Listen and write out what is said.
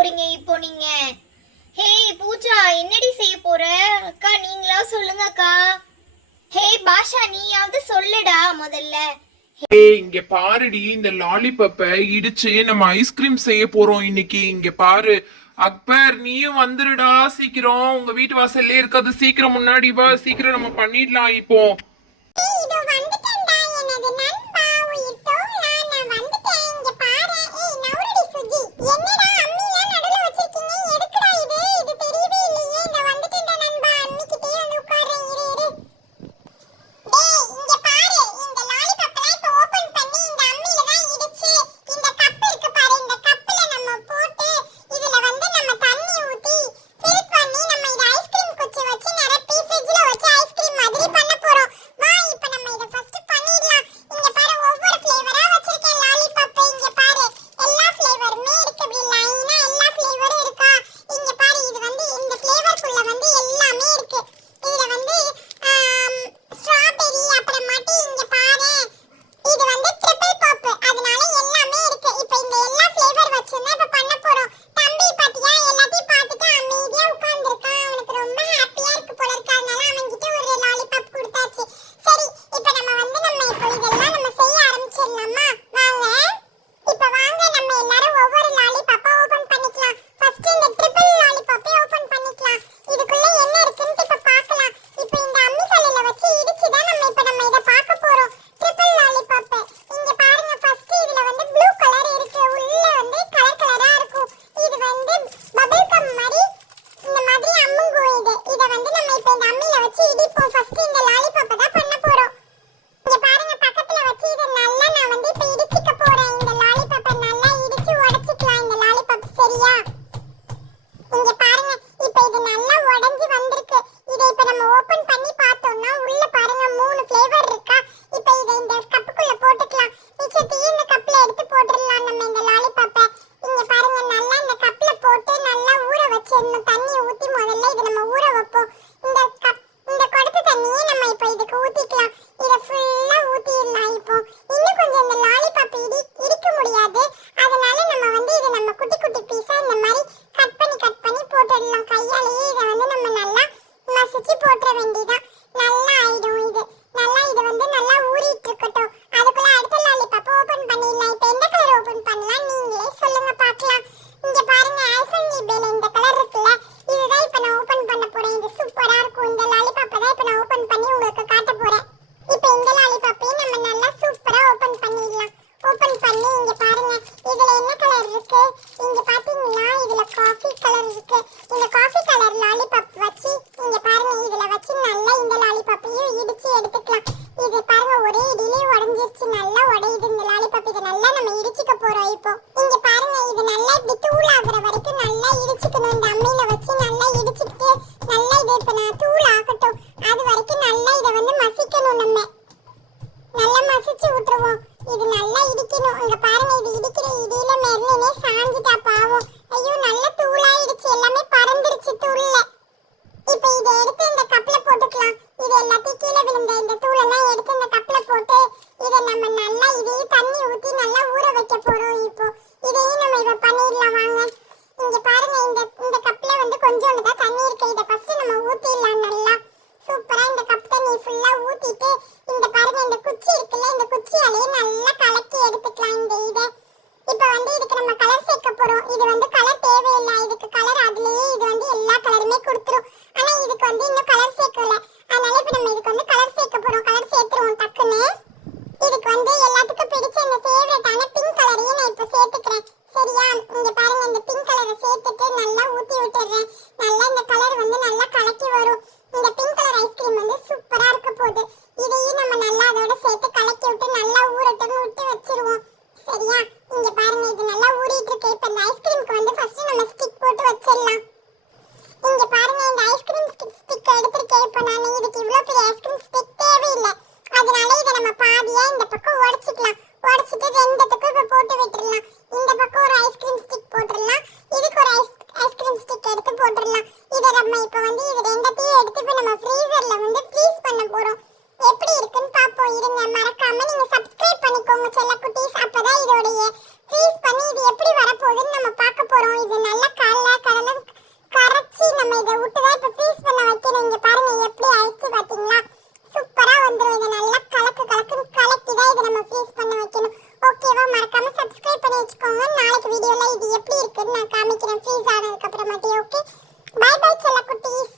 போறீங்க இப்போ நீங்க? ஹே பூஜா, என்னடி செய்ய போற? அக்கா நீங்களா சொல்லுங்க அக்கா. ஹே பாஷா, நீயாவது சொல்லுடா முதல்ல. இங்க பாருடி, இந்த லாலிபப்ப இடிச்சு நம்ம ஐஸ்கிரீம் செய்ய போறோம் இன்னைக்கு. இங்க பாரு அக்பர், நீயும் வந்துருடா சீக்கிரம். உங்க வீட்டு வாசல்லே இருக்காது, சீக்கிரம் முன்னாடி வா, சீக்கிரம் நம்ம பண்ணிடலாம் இப்போ. ஃப்ரீஸ் பண்ணி இது எப்படி வரப்போகுதுன்னு நம்ம பார்க்க போறோம். இது நல்ல கடலை கரைச்சி நம்ம இதை விட்டு தான் இப்போ ஃப்ரீஸ் பண்ண வைக்கணும். இங்க பாருங்க எப்படி ஆயிடுச்சு பாத்தீங்களா? சூப்பரா வந்துடும். இதை நல்லா கலக்குன்னு கலக்கி தான் இதை நம்ம ஃப்ரீஸ் பண்ண வைக்கணும். ஓகேவா? மறக்காம சப்ஸ்கிரைப் பண்ணி வச்சுக்கோங்க. நாளைக்கு வீடியோல இது எப்படி இருக்குன்னு நான் காமிக்கிறேன் ஃப்ரீஸ் ஆனதுக்கு அப்புறமாட்டி. ஓகே, பை பை செல்ல குட்டீஸ்.